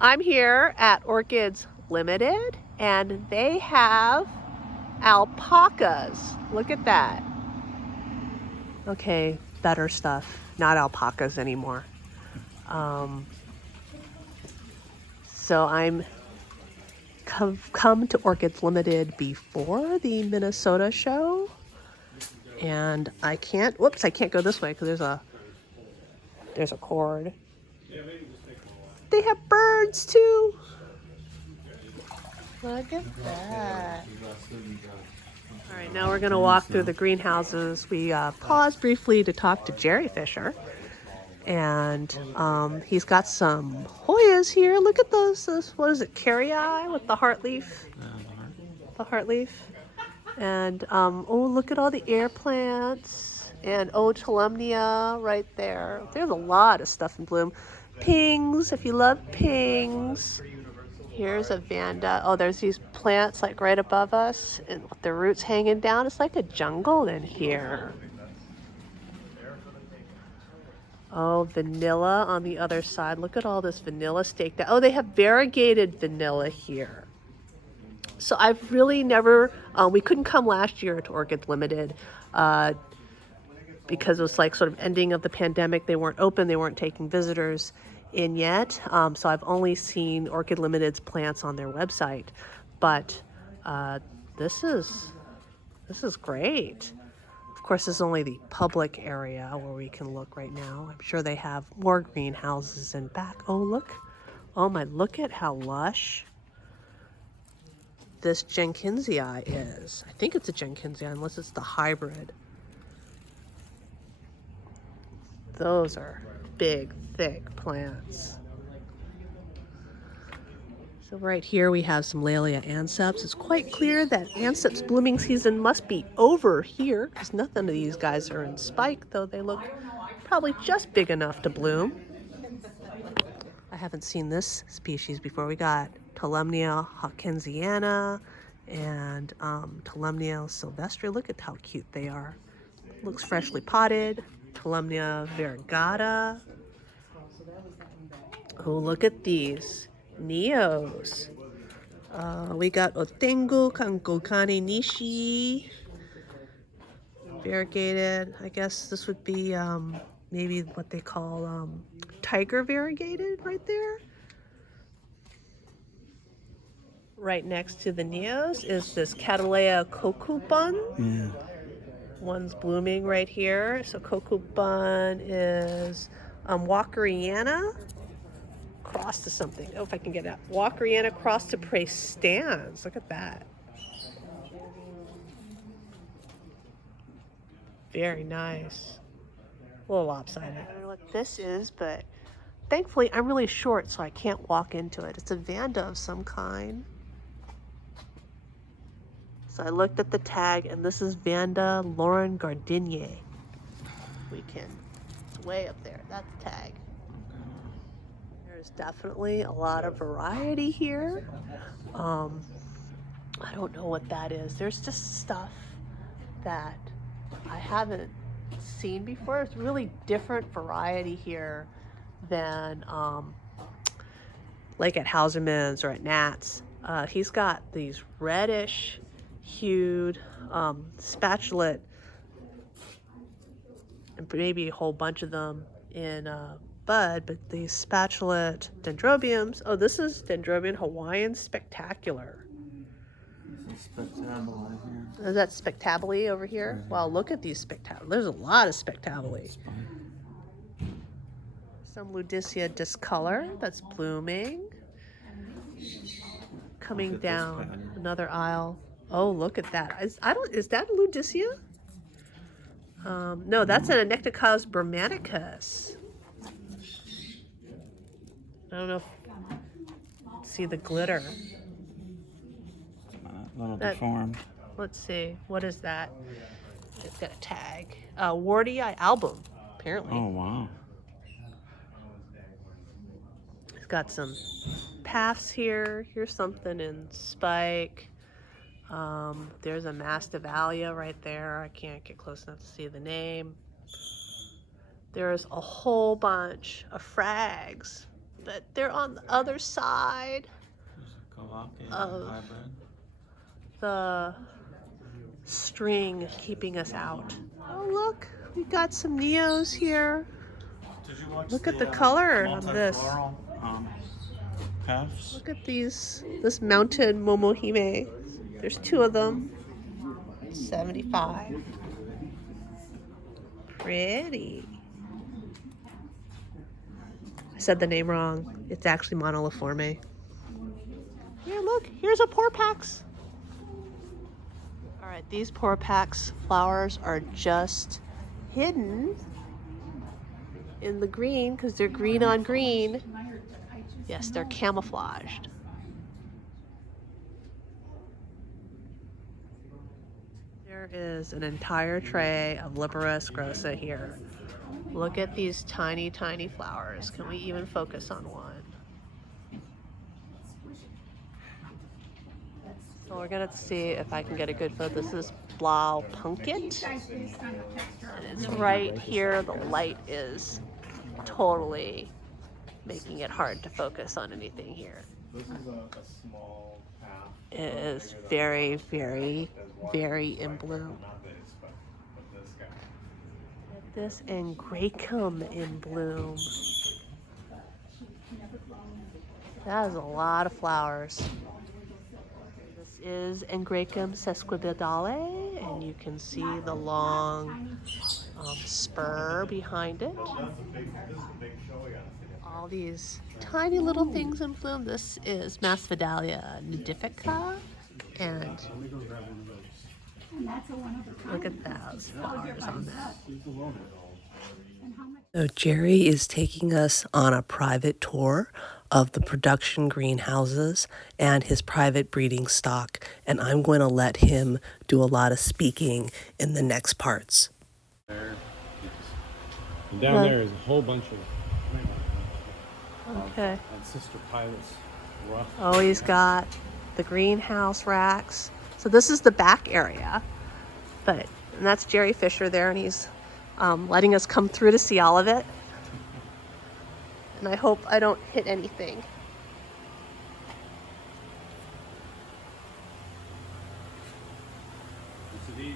I'm here at Orchids Limited, and they have alpacas. Look at that. Okay, better stuff. Not alpacas anymore. Um, so I'm come to Orchids Limited before the Minnesota show, and I can't go this way because there's a cord. They have birds too. Look at that. All right, now we're gonna walk through the greenhouses. We paused briefly to talk to Jerry Fisher, and he's got some Hoyas here. Look at those what is it, carry-eye with the heart leaf? The heart leaf. And oh, look at all the air plants, and oh, Tolumnia right there. There's a lot of stuff in bloom. Pings, if you love pings. Here's a Vanda. Oh, there's these plants like right above us and with the roots hanging down. It's like a jungle in here. Oh, vanilla on the other side. Look at all this vanilla staked out. Oh, they have variegated vanilla here. So I've really never, we couldn't come last year to Orchids Limited because it was like sort of ending of the pandemic. They weren't open, they weren't taking visitors in yet. So I've only seen Orchid Limited's plants on their website, but this is great. Of course, this is only the public area where we can look right now. I'm sure they have more greenhouses in back. Oh, look. Oh my, look at how lush this Jenkinsii is. I think it's a Jenkinsii unless it's the hybrid. Those are big, thick plants. So right here we have some Laelia anceps. It's quite clear that anceps blooming season must be over here because none of these guys are in spike, though they look probably just big enough to bloom. I haven't seen this species before. We got Tolumnia hawkinsiana and Tolumnia sylvestre. Look at how cute they are. Looks freshly potted. Tolumnia variegata. Oh, look at these neos. We got Otengu Kankokane Nishi. Variegated. I guess this would be maybe what they call tiger variegated right there. Right next to the neos is this Cattleya kokubun. Yeah. One's blooming right here. So kokubun is Walkeriana cross to something. Oh, if I can get it out. Walkeriana cross to Praestans. Look at that. Very nice. A little lopsided. I don't know what this is, but thankfully I'm really short, so I can't walk into it. It's a Vanda of some kind. So I looked at the tag, and this is Vanda Lauren Gardinier. It's way up there. That's the tag. There's definitely a lot of variety here. I don't know what that is. There's just stuff that I haven't seen before. It's really different variety here than like at Hauserman's or at Nat's. He's got these reddish hued spatulate, and maybe a whole bunch of them in bud, but these spatulate dendrobiums. Oh, this is Dendrobium Hawaiian Spectacular. Is that Spectabile over here? Wow, look at these Spectabile. There's a lot of Spectabile. Some Ludicea discolor that's blooming. Coming down another aisle. Oh, look at that. Is that a Ludicea? No, that's an Anectococcus burmanicus. I don't know if see the glitter. A little deformed. Let's see. What is that? It's got a tag. Wardii album, apparently. Oh, wow. It's got some paths here. Here's something in spike. There's a Mastivalia right there. I can't get close enough to see the name. There's a whole bunch of frags but they're on the other side of the string keeping us out. Oh, look, we got some neos here. Look at the color of this. Look at this mounted momohime. There's 2 of them. 75. Pretty. I said the name wrong. It's actually monoliforme. Here, look. Here's a Porpax. All right, these Porpax flowers are just hidden in the green because they're green on green. Yes, they're camouflaged. There is an entire tray of Liberis grossa here. Look at these tiny, tiny flowers. Can we even focus on one? So we're gonna see if I can get a good photo. This is Blau Punkit. And it's right here. The light is totally making it hard to focus on anything here. This is a small path. It is very, very, very in bloom. Not this, but this guy. This and Gracum in bloom. That is a lot of flowers. This is Angraecum sesquipedale, and you can see the long spur behind it. This is a big show we gotta see. All these tiny little things in bloom. This is Masvidalia nidifica, and look at those flowers on that. So Jerry is taking us on a private tour of the production greenhouses and his private breeding stock, and I'm going to let him do a lot of speaking in the next parts. There. And down there is a whole bunch of Okay. and sister pilots. Rough. Oh, he's got the greenhouse racks. So this is the back area, and that's Jerry Fisher there, and he's letting us come through to see all of it. And I hope I don't hit anything.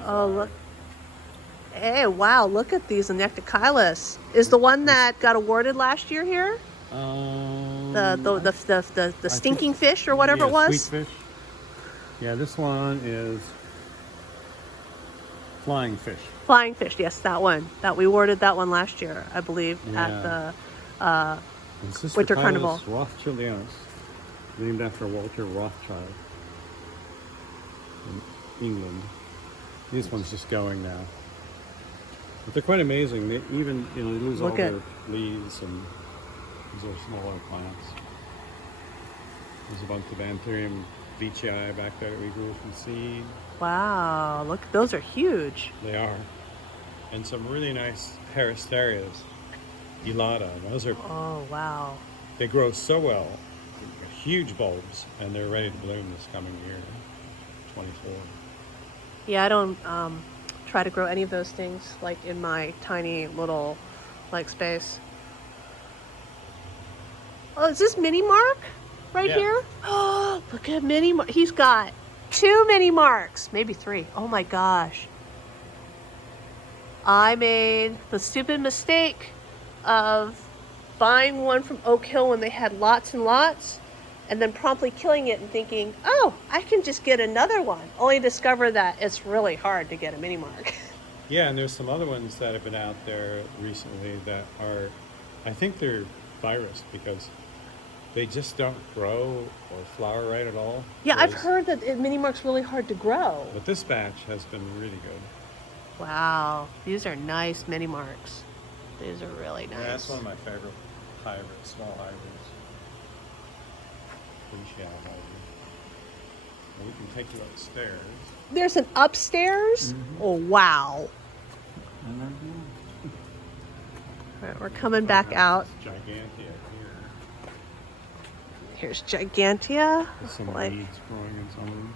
Oh, look. Hey, wow, look at these Anectochilus. Is the one that got awarded last year here? The stinking fish or whatever it was? Sweet fish. Yeah, this one is flying fish. Flying fish, yes, that one. That we awarded that one last year, I believe, at the Winter Carnival. Rothschildianus, named after Walter Rothschild in England. This one's just going now. But they're quite amazing. They even, they lose all their leaves, and these are smaller plants. There's a bunch of Anthurium veitchii back there that we grew from seed. Wow, look, those are huge. They are. And some really nice Heristerias, elata. Those are, oh, wow. they grow so well, huge bulbs, and they're ready to bloom this coming year, 24. Yeah, I don't try to grow any of those things like in my tiny little space. Oh, is this Mini Mark right here? Oh, look at Mini Mark. He's got 2 Mini Marks, maybe 3. Oh my gosh. I made the stupid mistake of buying one from Oak Hill when they had lots and lots, and then promptly killing it and thinking, oh, I can just get another one. Only to discover that it's really hard to get a Mini Mark. Yeah, and there's some other ones that have been out there recently that are, I think they're virus because they just don't grow or flower right at all. Yeah, I've heard that Mini Mark's really hard to grow. But this batch has been really good. Wow, these are nice Mini Marks. These are really nice. Yeah, that's one of my favorite hybrids, small hybrids. Well, we can take you upstairs. There's an upstairs? Mm-hmm. Oh, wow. All right, we're coming back out. Gigantea here. Here's Gigantea. There's some weeds growing in some of them.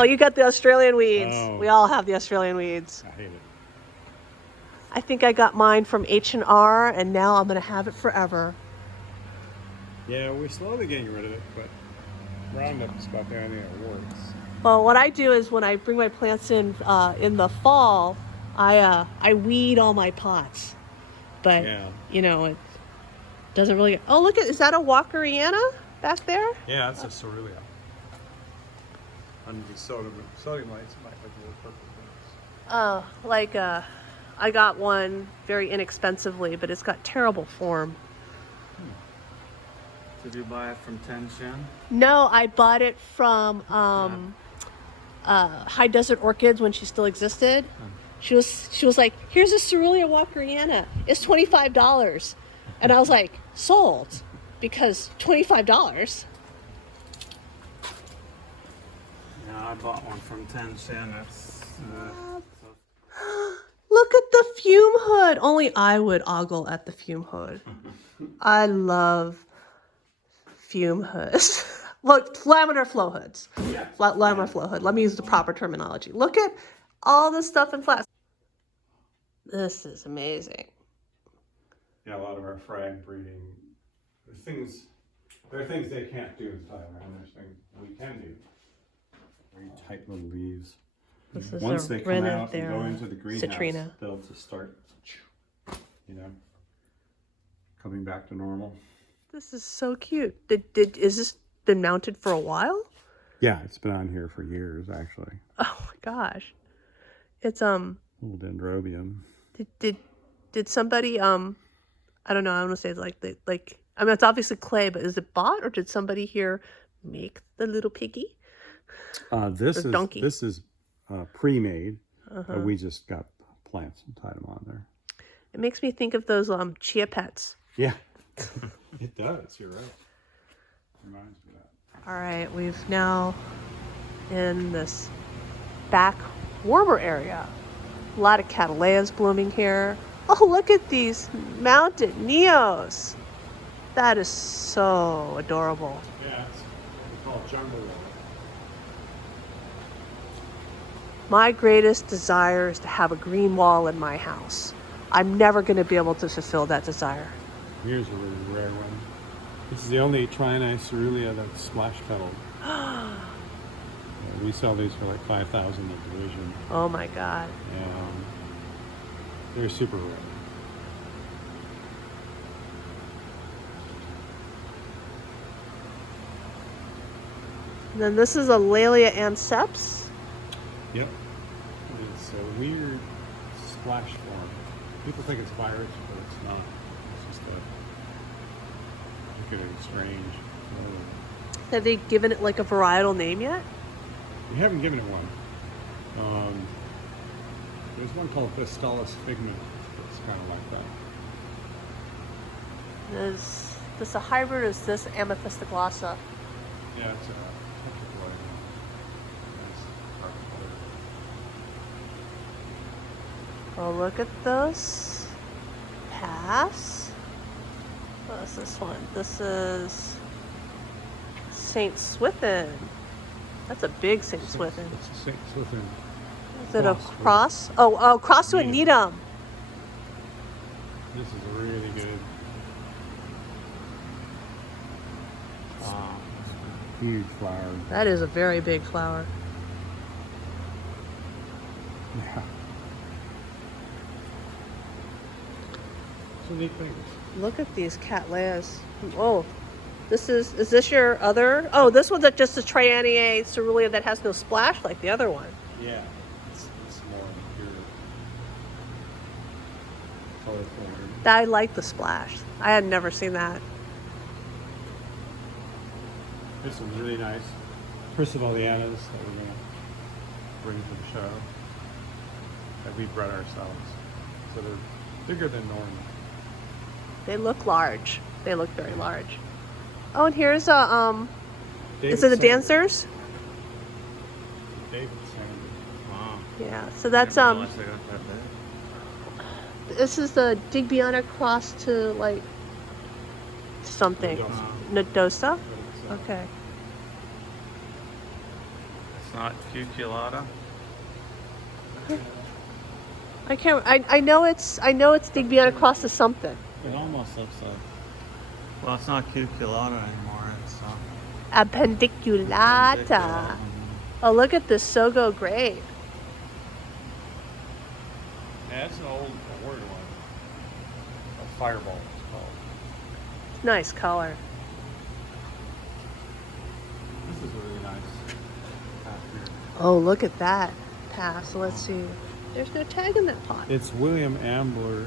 Oh, you got the Australian weeds. Oh. We all have the Australian weeds. I hate it. I think I got mine from H&R, and now I'm going to have it forever. Yeah, we're slowly getting rid of it, but Roundup's about the only thing that works. Well, what I do is when I bring my plants in the fall, I weed all my pots. But Yeah. you know, it doesn't really. Oh, look at, is that a Walkeriana back there? Yeah, that's a Cerulia. Under the sodium lights, it might look a little purple. Oh, like I got one very inexpensively, but it's got terrible form. Did you buy it from Tencent? No, I bought it from High Desert Orchids when she still existed. She was like, here's a Cerulia Walkeriana. It's $25. And I was like, sold. Because $25. Yeah, I bought one from Tencent. That's Look at the fume hood. Only I would ogle at the fume hood. I love fume hoods. Look, laminar flow hoods. Laminar flow hood. Let me use the proper terminology. Look at all the stuff in flask. This is amazing. Yeah, a lot of our frag breeding, there are things they can't do in Thailand. There's things we can do. Very tight little leaves. This is Once a they come Rena out and go into the greenhouse, citrina. they'll just start, coming back to normal. This is so cute. Is this been mounted for a while? Yeah, it's been on here for years, actually. Oh my gosh. It's Little dendrobium. did somebody I don't know, I want to say like I mean it's obviously clay, but is it bought or did somebody here make the little piggy? This is pre-made. We just got plants and tied them on there. It makes me think of those chia pets. Yeah, it does. You're right. Reminds me of that. All right, we've now in this back warmer area. A lot of cattleyas blooming here. Oh, look at these mounted neos. That is so adorable. Yeah, it's what we call jungle lily. My greatest desire is to have a green wall in my house. I'm never going to be able to fulfill that desire. Here's a really rare one. This is the only Trini Cerulia that's splash petaled. We sell these for like $5,000 a division. Oh my God. And they're super rare. And then this is a Laelia anceps. Yep. It's a weird splash form. People think it's virus, but it's not. It's just look at it, strange. Have they given it like a varietal name yet? We haven't given it one. There's one called Vestalis figment that's kind of like that. Is this a hybrid or is this amethystoglossa? Yeah, it's a tetraploid. Nice dark color. Oh, look at those. Pass. What is this one? This is St. Swithin. That's a big St. Swithin. It's a St. Swithin. Is it a cross? Oh, cross to a Needham. This is really good. Huge flower. That is a very big flower. Yeah. Some neat things. Look at these cattleyas. Oh, this is this your other? Oh, this one's just a Trianae Cerulia that has no splash like the other one. Yeah. It's more pure colorful. I like the splash. I had never seen that. There's some really nice Chrysovalianas that we're going to bring to the show that we bred ourselves. So they're bigger than normal. They look large. They look very large. Oh, and here's a is it the dancers? David Sanders. wow. Yeah. So that's I got that big. this is the Digbyana cross to like something. Nodosa? Okay. It's not cuculata. I can't. I know it's Digbyana cross to something. It almost looks like. Well, it's not cuculata anymore. It's Appendiculata. Oh, look at this Sogo grape. Yeah, it's an old award one. A fireball, it's called. Nice color. This is really nice. Out here. Oh, look at that pass. Let's see. There's no tag in that pot. It's William Ambler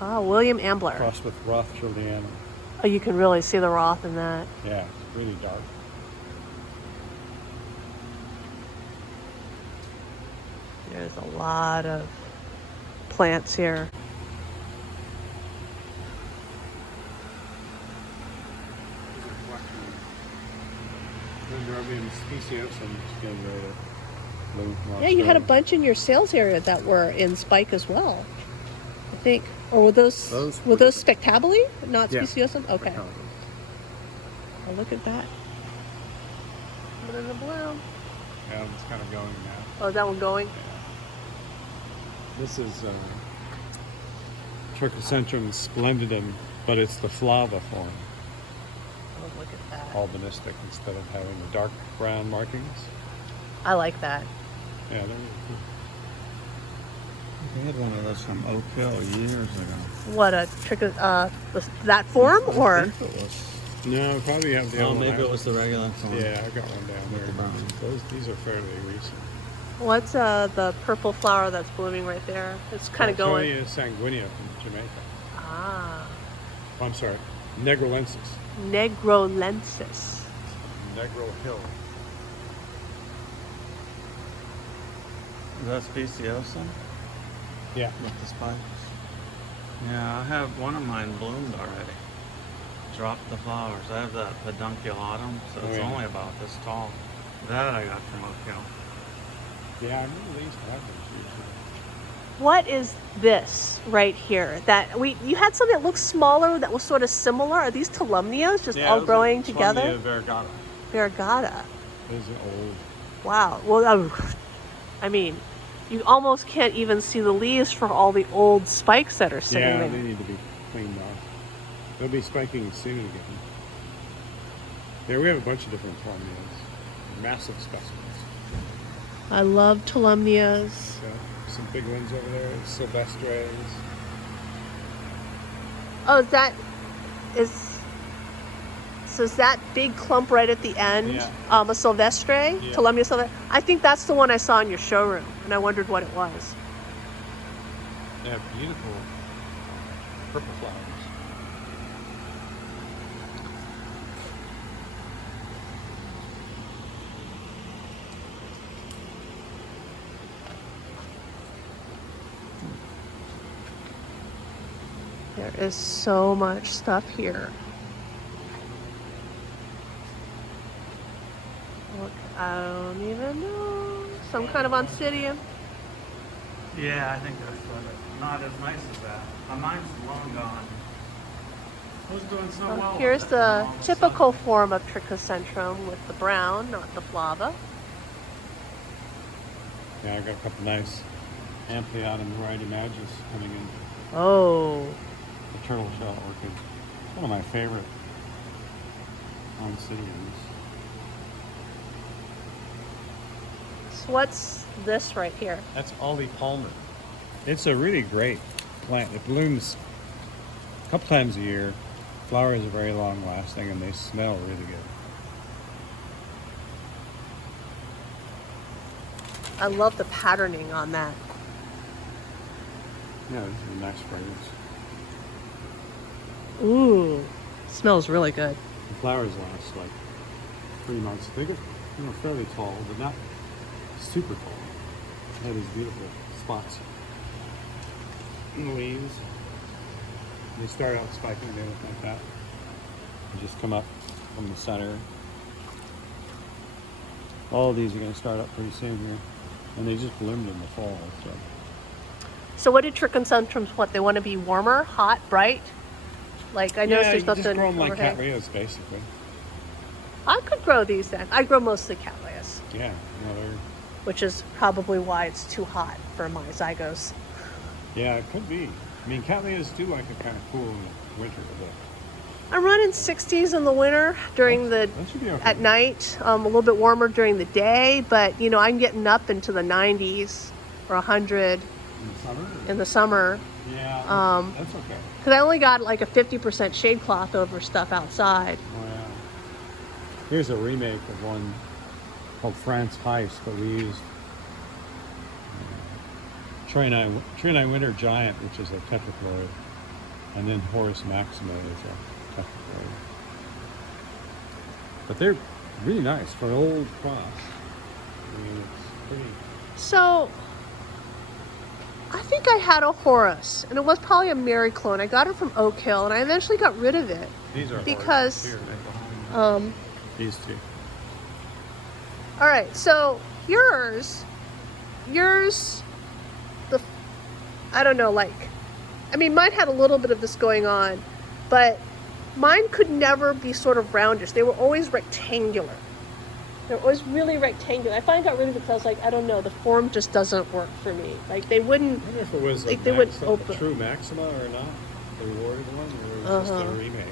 Ah, William Ambler. crossed with Rothschildiana. Oh, you can really see the Roth in that. Yeah, it's really dark. There's a lot of plants here. Dendrobium speciosum is getting ready to bloom from Yeah, you had a Australia. bunch in your sales area that were in spike as well. I think. Or were those Those were were those spectably? Not Yeah. speciosum? Okay. Spectably. Oh, look at that. Put it in the bloom. Yeah, it's kind of going now. Oh, is that one going? This is Trichocentrum splendidum, but it's the flava form, Oh, look at that. albinistic, instead of having the dark brown markings. I like that. Yeah, they're really cool. We had one of those from Oak Hill years ago. What a that form I or think it was. No, probably have the Oh, other maybe one. it was the regular form. Yeah, I got one down With the brown. there. These are fairly recent. what's the purple flower that's blooming right there? It's kind of going. Orchids sanguinea from Jamaica. Ah, Oh, I'm sorry, Negrolensis. Negrolensis. Negro Hill. Is that speciosum Yeah. with the spikes? Yeah, I have one of mine bloomed already. Dropped the flowers. I have that pedunculatum, so it's Oh, yeah. only about this tall. That I got from Oak Hill. Yeah, I remember they used to have those years ago. What is this right here? That you had something that looked smaller that was sort of similar. Are these Tolumnias just all growing together? Variegata. Variegata. Those are old. Wow. Well, I mean, you almost can't even see the leaves for all the old spikes that are sitting Yeah, there. they need to be cleaned off. They'll be spiking soon again. Yeah, we have a bunch of different Tolumnias. Massive specimens. I love Tolumnias. So, some big ones over there. Silvestres. Oh, so is that big clump right at the end? Yeah. A Silvestre? Yeah. Tolumnia Silvestre? I think that's the one I saw in your showroom, and I wondered what it was. They have beautiful purple flowers. There is so much stuff here. Look, I don't even know. Some kind of Oncidium. Yeah, I think that's what it. Not as nice as that. Mine's long gone. Who's doing so well? Here's with it the all of a typical form of Trichocentrum with the brown, not the flava. Yeah, I got a couple nice Ampleatum variety magus coming in. Oh, The turtle shell orchid. It's one of my favorite Oncidiums. so what's this right here? That's Ollie Palmer. It's a really great plant. It blooms a couple times a year. Flowers are very long lasting and they smell really good. I love the patterning on that. Yeah, this is a nice fragrance. Ooh, smells really good. The flowers last like 3 months. They get fairly tall, but not super tall. They have these beautiful spots in the leaves. They start out spiking, they look like that. They just come up from the center. All of these are going to start up pretty soon here. And they just bloomed in the fall. So what do Trichocentrums, what, they want to be warmer, hot, bright? Like, I noticed there's you nothing just grow them like overhead. cattleyas, basically. I could grow these then. I grow mostly Cattleyas, Yeah, they're, which is probably why it's too hot for my zygos. yeah, it could be. I mean, cattleyas do like it kind of cool in the winter a bit. I I'm running 60s in the winter during That should be okay. at night, a little bit warmer during the day, but you know, I'm getting up into the 90s or 100 In the summer? in the summer. Yeah, that's okay. Because I only got like a 50% shade cloth over stuff outside. Oh, yeah. Here's a remake of one called France Heist, but we used Trinite Winter Giant, which is a tetraploid, and then Horus Maxima is a tetraploid. But they're really nice for an old cross. I mean, it's pretty. So, I think I had a Horus, and it was probably a Mary clone. I got it from Oak Hill, and I eventually got rid of it. These are because, Here, these two. All right, so yours, I don't know, like, I mean, mine had a little bit of this going on, but mine could never be sort of roundish. They were always rectangular. They were always really rectangular. I finally got rid of it because I was like, I don't know, the form just doesn't work for me. Like, they wouldn't. I wonder if it was like, a, they wouldn't open. a true Maxima or not, the rewarded one, or it was just a remake.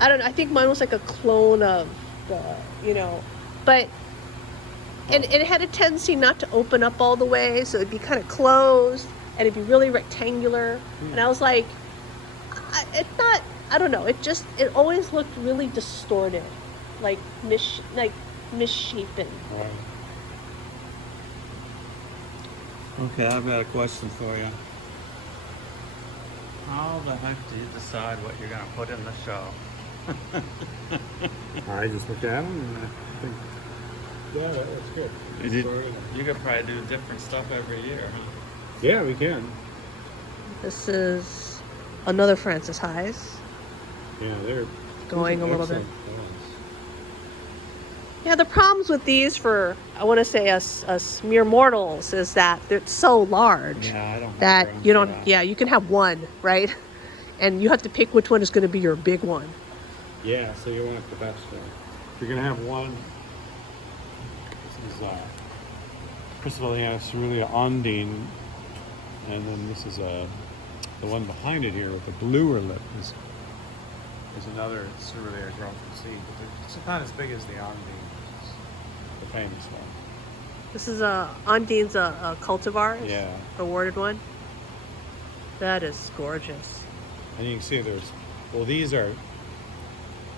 I don't know. I think mine was like a clone of the, you know, but. And it had a tendency not to open up all the way, so it'd be kind of closed, and it'd be really rectangular. And I was like, it's not. I don't know. It always looked really distorted, like misshapen. Right. Okay, I've got a question for you. How the heck do you decide what you're gonna put in the show? I just looked at them and I think, yeah, that's good. You could probably do different stuff every year, huh? Yeah, we can. This is another Francis Highs. Yeah, they're Going a little bit. excellent ones. Yeah, the problems with these for, I want to say us mere mortals, is that they're so large Yeah, I don't. that have room you for don't, that. yeah, you can have one, right? And you have to pick which one is going to be your big one. Yeah, so you want the best one. If you're gonna have one, this is Priscilla Cerulean Ondine, and then this is the one behind it here with the bluer lip is another Cerulean grown from seed, but it's not as big as the Ondine, which is the famous one. This is Ondine's a cultivar, Yeah. awarded one. That is gorgeous. And you can see these are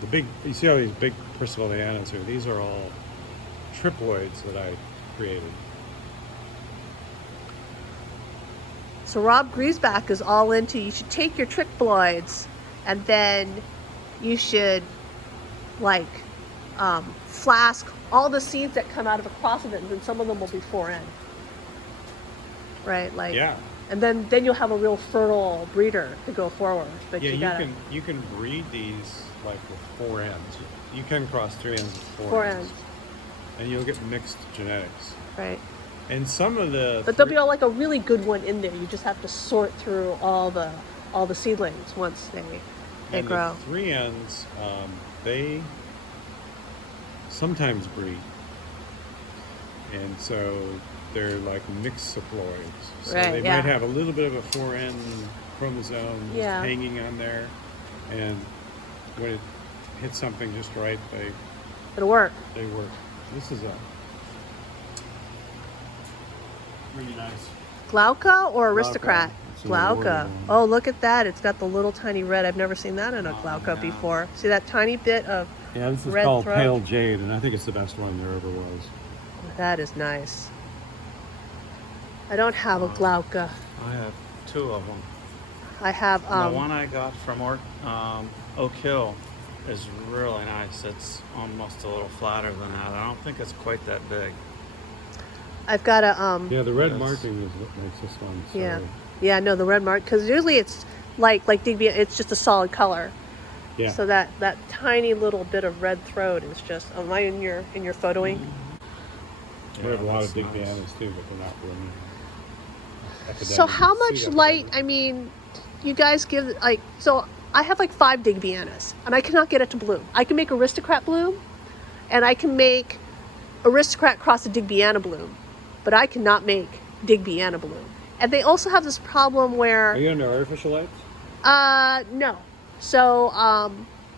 the big, you see all these big Priscillianas here? These are all triploids that I created. So Rob Griesbach is all into, you should take your triploids and then you should like flask all the seeds that come out of a cross of it, and then some of them will be 4N. Right? Like, Yeah. and then you'll have a real fertile breeder to go forward. But Yeah, you can breed these like with 4 ends. You can cross 3 ends with 4 4 ends. ends. And you'll get mixed genetics. Right. And some of the But there'll be like a really good one in there. You just have to sort through all the seedlings once they grow. The 3 ends, they sometimes breed. And so they're like mixed saploids. So Right, they yeah. might have a little bit of a 4N chromosome just Yeah. hanging on there. And when it hits something just right, It'll work. they work. This is a really nice. Glauca or aristocrat? It's an Glauca. awarded one. Oh, look at that. It's got the little tiny red. I've never seen that in a Oh, Glauca yeah. before. See that tiny bit of Yeah, this is red called throat? Pale Jade, and I think it's the best one there ever was. That is nice. I don't have a Glauca. I have 2 of them. I have The one I got from Oak Hill is really nice. It's almost a little flatter than that. I don't think it's quite that big. I've got a Yeah, the red Yes. marking is what makes this one. So yeah, no, the red mark, because usually it's like Digby, it's just a solid color. Yeah. So that tiny little bit of red throat is just. Am I in your photoing? We have a lot of that's big nice. bananas too, but they're not blooming. So how much Seed light? epidemic. I mean, you guys give like so. I have like 5 Digbianas, and I cannot get it to bloom. I can make aristocrat bloom, and I can make aristocrat cross a Digbiana bloom, but I cannot make Digbiana bloom. And they also have this problem where Are you under artificial lights? no. So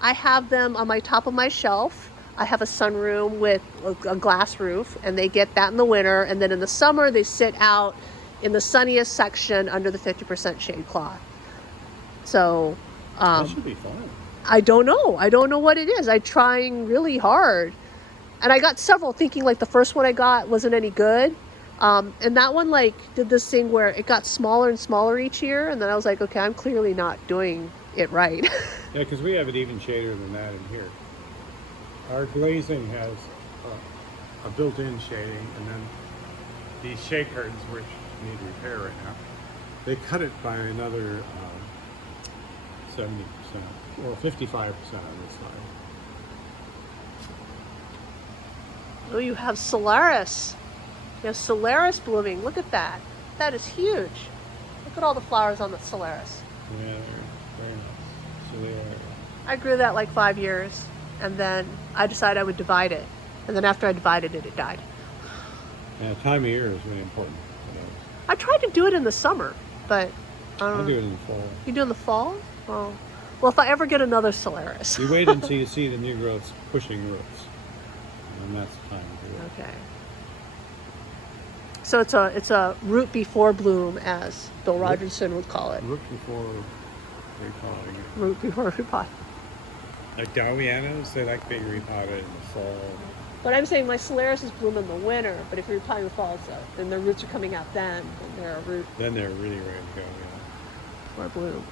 I have them on my top of my shelf. I have a sunroom with a glass roof, and they get that in the winter. And then in the summer, they sit out in the sunniest section under the 50% shade cloth. So That should be fun. I don't know. I don't know what it is. I'm trying really hard. And I got several, thinking like the first one I got wasn't any good. And that one like did this thing where it got smaller and smaller each year. And then I was like, okay, I'm clearly not doing it right. Yeah, because we have it even shadier than that in here. Our glazing has a built-in shading, and then these shade curtains, which need repair right now, they cut it by another 70% or 55% on this side. Oh, you have Solaris. You have Solaris blooming. Look at that. That is huge. Look at all the flowers on the Solaris. Yeah, they're very nice. So they are. I grew that like 5 years, and then I decided I would divide it. And then after I divided it, it died. Yeah, time of year is really important for those. I tried to do it in the summer, but I'll do it in the fall. You do in the fall? Oh. Well, if I ever get another Solaris. You wait until you see the new growths pushing roots, and that's the time to do it. Okay. So it's a root before bloom, as Bill Rogerson would call it. Root before repotting. Root before repot. Like Dowianas, they like being repotted in the fall. But I'm saying my Solaris is bloom in the winter, but if you're repotting in the fall, then their roots are coming out then they're a root Then they're really ready to go, yeah. for bloom.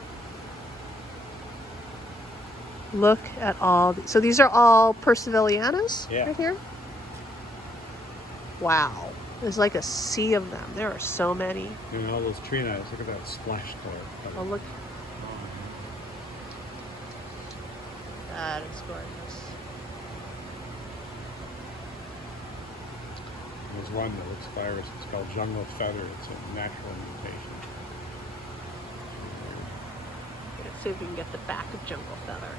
Look at all so these are all Percivallianas right here? Wow. There's like a sea of them. There are so many. And all those tree knives, look at that splash color. Oh, look. That is gorgeous. There's one that looks virus. It's called Jungle Feather. It's a natural mutation. Let's see if we can get the back of Jungle Feather.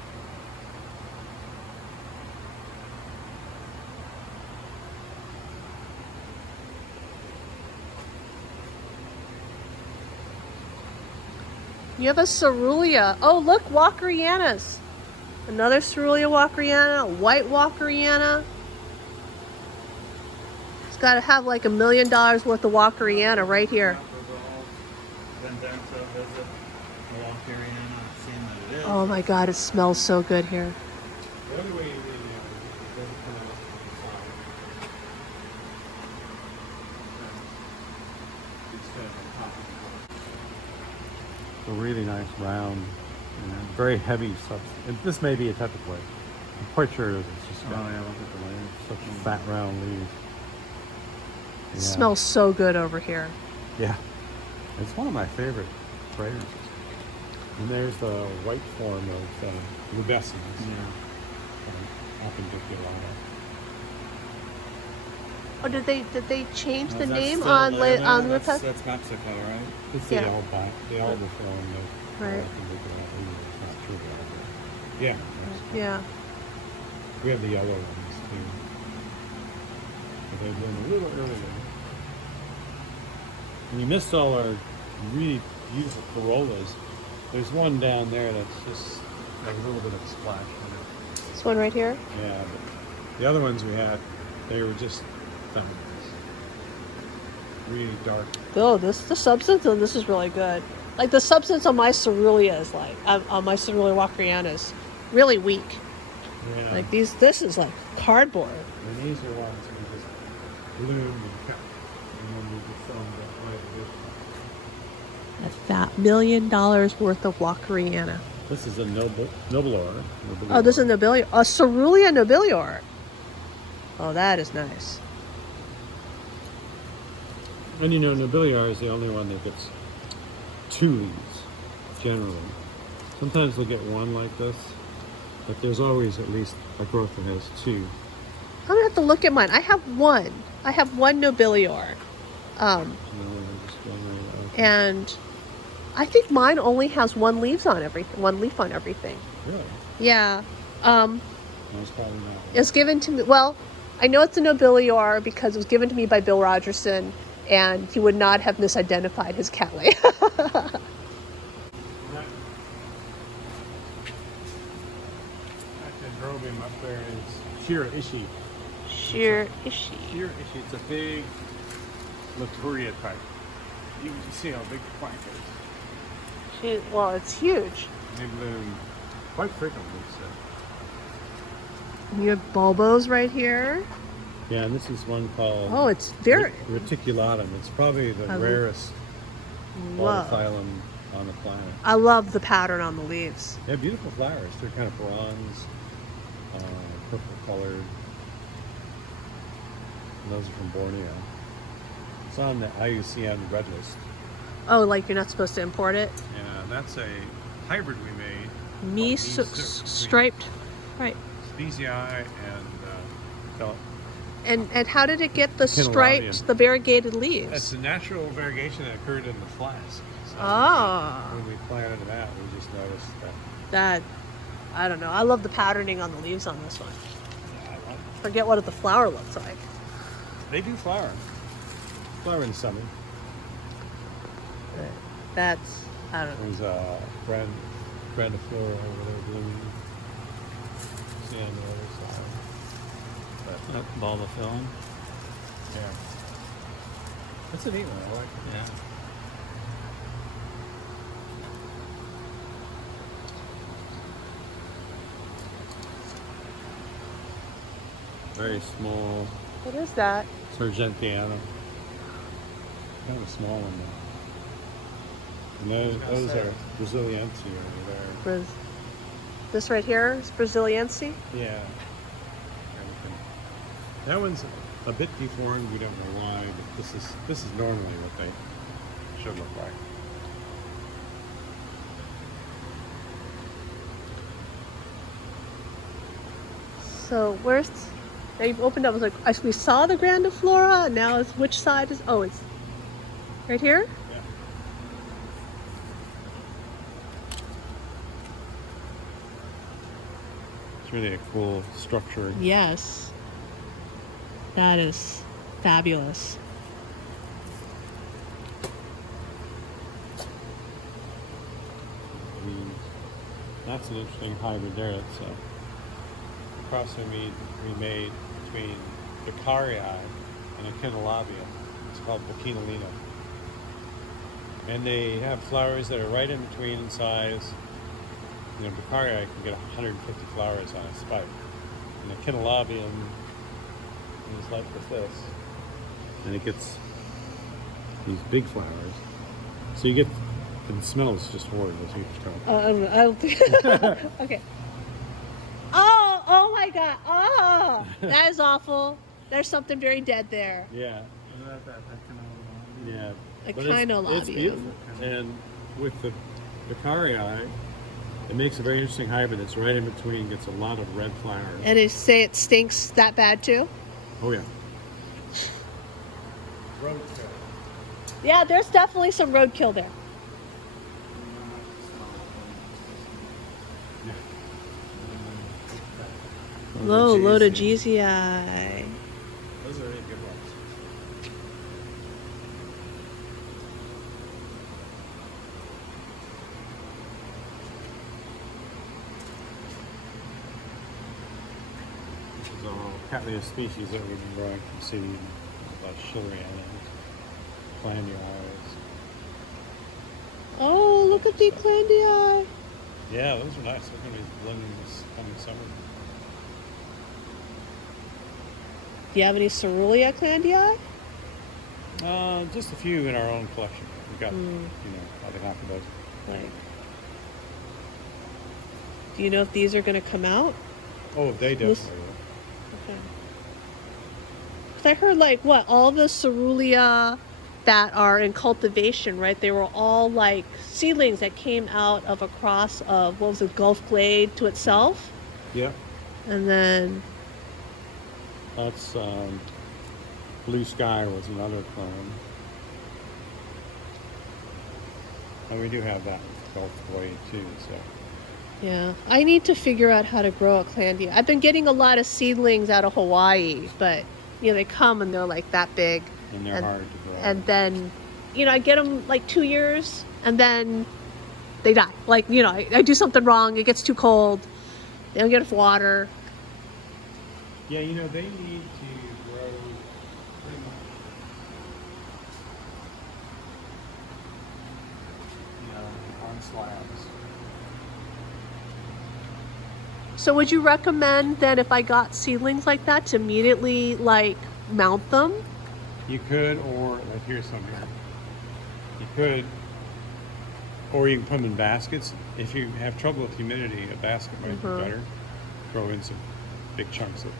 You have a Cerulean. Oh, look, Walkerianas. Another Cerulean Walkeriana, a white Walkeriana. It's got to have like $1 million worth of Walkeriana right here. Oh my God, it smells so good here. The only way you really know is it doesn't come out from the side. A really nice round, very heavy substance. This may be a type of clay. I'm quite sure it's just got look at the layers. Such a fat round leaves. It smells so good over here. Yeah, it's one of my favorite fragrances. And there's the white form of rubescens. Appendiculata. Oh, did they change the name on the That's Mexico, right? It's the alba form of right. That's true. Yeah. Yeah. We have the yellow ones too. But they bloom a little earlier. And you missed all our really beautiful corollas. There's one down there that's just like a little bit of a splash in it. This one right here? Yeah, but the other ones we had, they were just really dark. Oh, the substance on this is really good. Like the substance on my Cerulean is like, on my Cerulean Walkeriana is really weak. Yeah. Like this is like cardboard. And these are ones we just bloomed and kept. And then we just filmed that right That's that $1 million worth of Walkeriana. This is a Nobilior. Oh, this is a Nobilior. A Cerulean Nobilior. Oh, that is nice. And you know, Nobilior is the only one that gets 2 leaves, generally. Sometimes they'll get 1 like this, but there's always at least a growth that has 2. I'm gonna have to look at mine. I have one. I have one Nobilior. And I think mine only has 1 leaf on everything. Really? Yeah. That's probably not. It's given to me. Well, I know it's a Nobilior because it was given to me by Bill Rogerson, and he would not have misidentified his cattleya. dendrobium up there is Shiraishi. Shiraishi. Shiraishi, it's a big Laturia type. You can see how big the plant is. Well, it's huge. They bloom quite frequently, so. You have bulbos right here. Yeah, and this is one called It's very reticulatum. It's probably the rarest phylum on the planet. I love the pattern on the leaves. They have beautiful flowers. They're kind of bronze, purple colored. And those are from Borneo. It's on the IUCN red list. Oh, like you're not supposed to import it? Yeah, that's a hybrid we made. Me striped, right? Specii And how did it get the striped, the variegated leaves? That's the natural variegation that occurred in the flask. So when we planted them out, we just noticed that. I don't know. I love the patterning on the leaves on this one. Yeah, I love it. Forget what the flower looks like. They do flower. Flower in summer. That's, I don't know. There's a grandiflora over there blooming. See on the other side. But, Bulbophyllum. yeah. That's a neat one. I like it. Yeah. Very small What is that? Sargentiana. Kind of a small one though. And those are Braziliense over there. This right here is Braziliense. Yeah. That one's a bit deformed. We don't know why, but this is normally what they should look like. So where's? They've opened up. It was like we saw the grandiflora. And now it's which side is? Oh, it's right here. Yeah. It's really a cool structure. Yes. That is fabulous. That's an interesting hybrid there. It's a crossing we made between Becarii and a Echinolabium. It's called Bochinolina. And they have flowers that are right in between in size. You know, Becarii can get 150 flowers on a spike. And the Echinolabium is like this. And it gets these big flowers. So you get, and the smell is just horrible. So you I don't think. Okay. Oh my God. Oh, that is awful. There's something very dead there. Yeah. Yeah. Echinolabium. It's beautiful. And with the Becarii, it makes a very interesting hybrid. It's right in between, gets a lot of red flowers. And they say it stinks that bad too? Oh yeah. Yeah, there's definitely some roadkill there. Low Lodogezii. Those are really good ones. This is all Cattleya species that we've been growing from seed. About Schilleriana, Clandii. Oh, look at the Clandii. Yeah, those are nice. They're going to be blooming this coming summer. Do you have any Cerulean Clandii? Just a few in our own collection. We've got, probably half a dozen. Like, do you know if these are going to come out? Oh, they definitely will. Okay. 'Cause I heard all the Cerulean that are in cultivation, right? They were all like seedlings that came out of a cross of, what was it, Gulf Glade to itself? Yeah. And then... That's Blue Sky was another clone. And we do have that with Gulf Glade too, so. Yeah, I need to figure out how to grow a Clandii. I've been getting a lot of seedlings out of Hawaii, but they come and they're like that big. And they're hard to grow. And then, I get them like 2 years and then they die. I do something wrong. It gets too cold. They don't get enough water. Yeah, you know, they need to grow pretty much, you know, on slabs. So would you recommend that if I got seedlings like that to immediately like mount them? You could, or like here's some here. You could, or you can put them in baskets. If you have trouble with humidity, a basket might be better. Throw in some big chunks of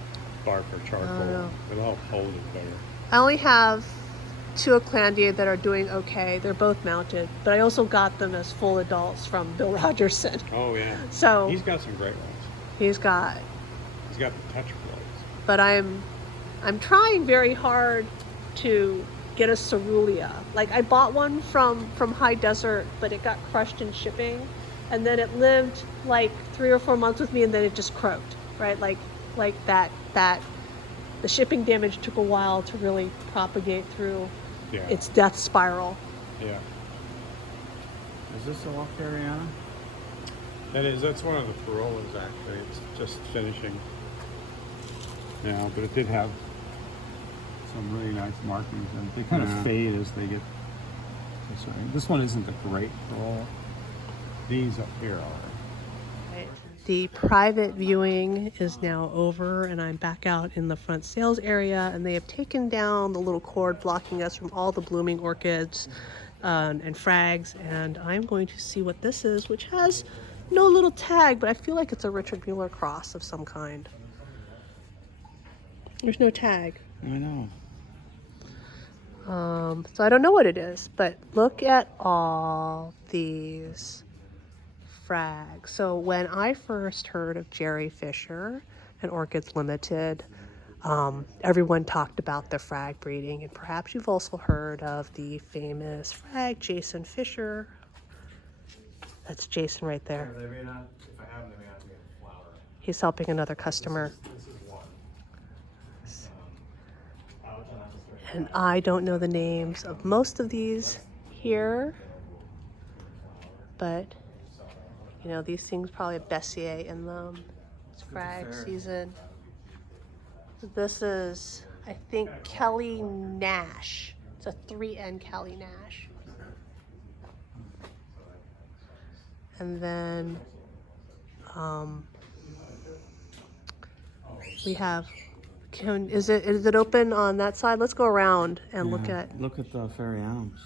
bark or charcoal. It'll help hold it better. I only have 2 Eclandia that are doing okay. They're both mounted, but I also got them as full adults from Bill Rogerson. Oh yeah. So He's got some great ones. He's got the touch blades. But I'm trying very hard to get a cerulean. Like I bought one from High Desert, but it got crushed in shipping, and then it lived like 3 or 4 months with me, and then it just croaked. Right, like that. The shipping damage took a while to really propagate through its death spiral. Yeah. Is this a Walkeriana? That's one of the Parolas actually. It's just finishing now, but it did have some really nice markings, and they kind of fade as they get this way. This one isn't a great Parola. These up here are. The private viewing is now over, and I'm back out in the front sales area, and they have taken down the little cord blocking us from all the blooming orchids and frags, and I'm going to see what this is, which has no little tag, but I feel like it's a Richard Mueller cross of some kind. There's no tag. I know. So I don't know what it is, but look at all these frags. So when I first heard of Jerry Fisher and Orchids Limited, everyone talked about the frag breeding, and perhaps you've also heard of the famous frag Jason Fisher. That's Jason right there. He's helping another customer. And I don't know the names of most of these here, but you know, these things probably have Bessier in them. It's frag season. This is, I think, Kelly Nash. It's a 3N Kelly Nash. And then we have, is it open on that side? Let's go around and look at the Fairyams.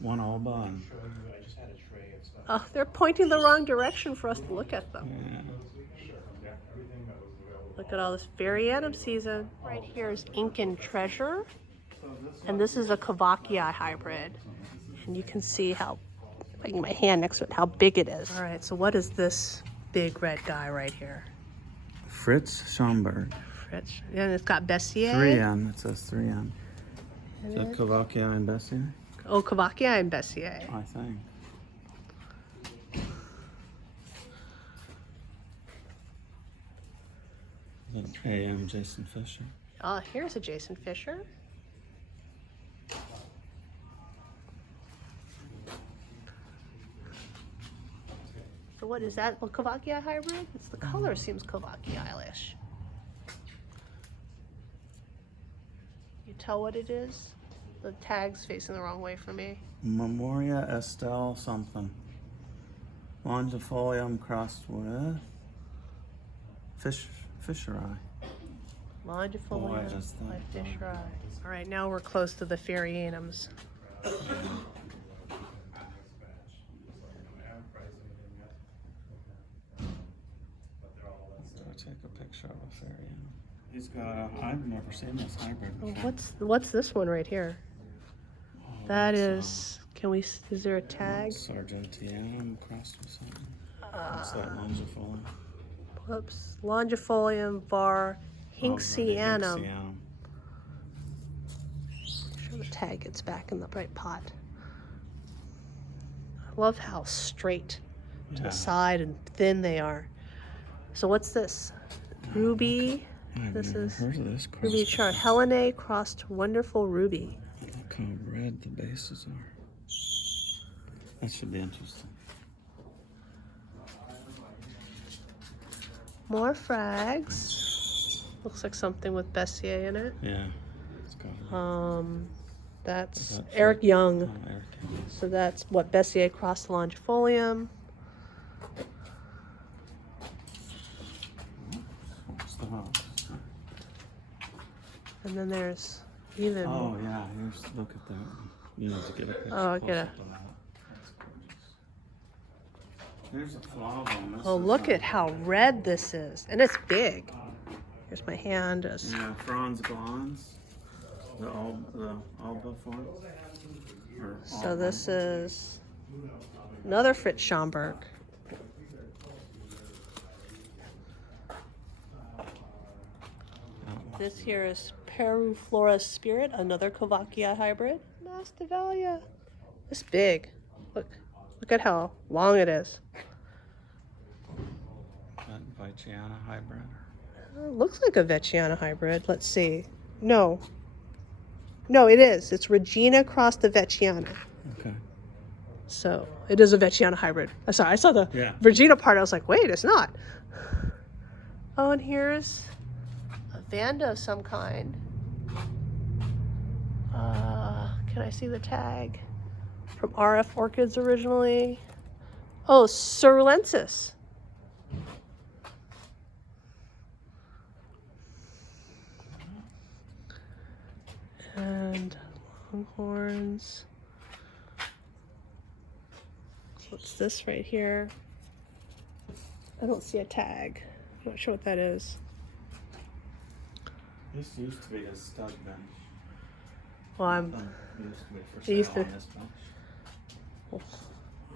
One Alba and oh, they're pointing the wrong direction for us to look at them. Look at all this Fairyam season. Right here is Incan Treasure, and this is a Kavakii hybrid. And you can see how, putting my hand next to it, how big it is. All right, so what is this big red guy right here? Fritz Schomburg. Fritz, and it's got Bessier. 3N, it says 3N. Is that Kavakii and Bessier? Oh, Kavakii and Bessier. I think. AM Jason Fisher. Oh, here's a Jason Fisher. So what is that? Well, Kavakii hybrid? It's the color seems Kavakii-ish. You tell what it is? The tag's facing the wrong way for me. Memoria Estelle something. Longifolium crossed with Fisheri. Longifolium by Fisheri. All right, now we're close to the Fairyams. Let's go take a picture of a Fairyam. He's got I've never seen this hybrid before. What's this one right here? That is, is there a tag? Sargentianum crossed with something. What's that longifolium? Whoops. Longifolium var Hinksianum. Make sure the tag gets back in the right pot. I love how straight to the side and thin they are. So what's this? Ruby. This is heard of this Ruby char. Helene crossed Wonderful Ruby. Look how red the bases are. That should be interesting. More frags. Looks like something with Bessier in it. Yeah. It's got That's that Eric fake? Young. Oh, Eric Young. So that's what Bessier crossed the longifolium. What's the house? And then there's even Oh more. yeah, here's look at that. You need to get a picture. Oh, I get close a- up of that. That's gorgeous. There's a flower one. This Oh, is look a- at how red this is. And it's big. Here's my hand. Yeah, Franz Blondes. The Alba form. So this is another Fritz Schomburg. This here is Peru Flora Spirit, another Kovakia hybrid. Mastivalia. It's big. Look at how long it is. That Viciana hybrid. Looks like a Vecchiana hybrid. Let's see. No, it is. It's Regina crossed the Vecchiana. Okay. So it is a Vecchiana hybrid. Sorry, I saw the Yeah. Regina part. I was like, wait, it's not. Oh, and here's a Vanda of some kind. Can I see the tag? From RF Orchids originally. Oh, Cerulensis. And Longhorns. What's this right here? I don't see a tag. I'm not sure what that is. This used to be a stud bench. Well, Used to be for It used sale to- on this bench.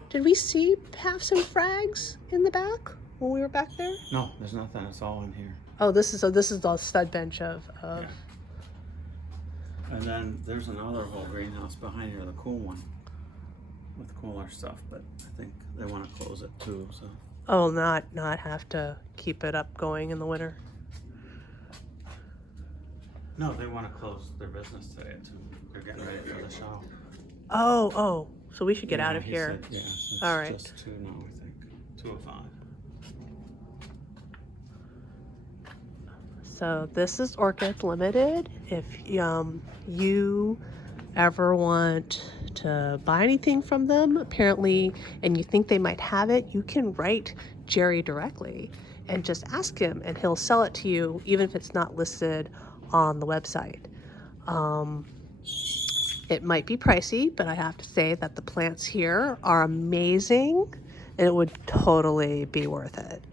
did we see halves and frags in the back when we were back there? No, there's nothing. It's all in here. Oh, this is the stud bench of Yeah. And then there's another whole greenhouse behind here, the cool one, with cooler stuff. But I think they want to close it too. So Oh, not have to keep it up going in the winter. no, they want to close their business today too. They're getting ready for the show. Oh, so we should get out of he here. said, yeah, it's All right. just 2 now, I think. 2:05. So this is Orchids Limited. If you ever want to buy anything from them, apparently, and you think they might have it, you can write Jerry directly and just ask him, and he'll sell it to you, even if it's not listed on the website. It might be pricey, but I have to say that the plants here are amazing, and it would totally be worth it.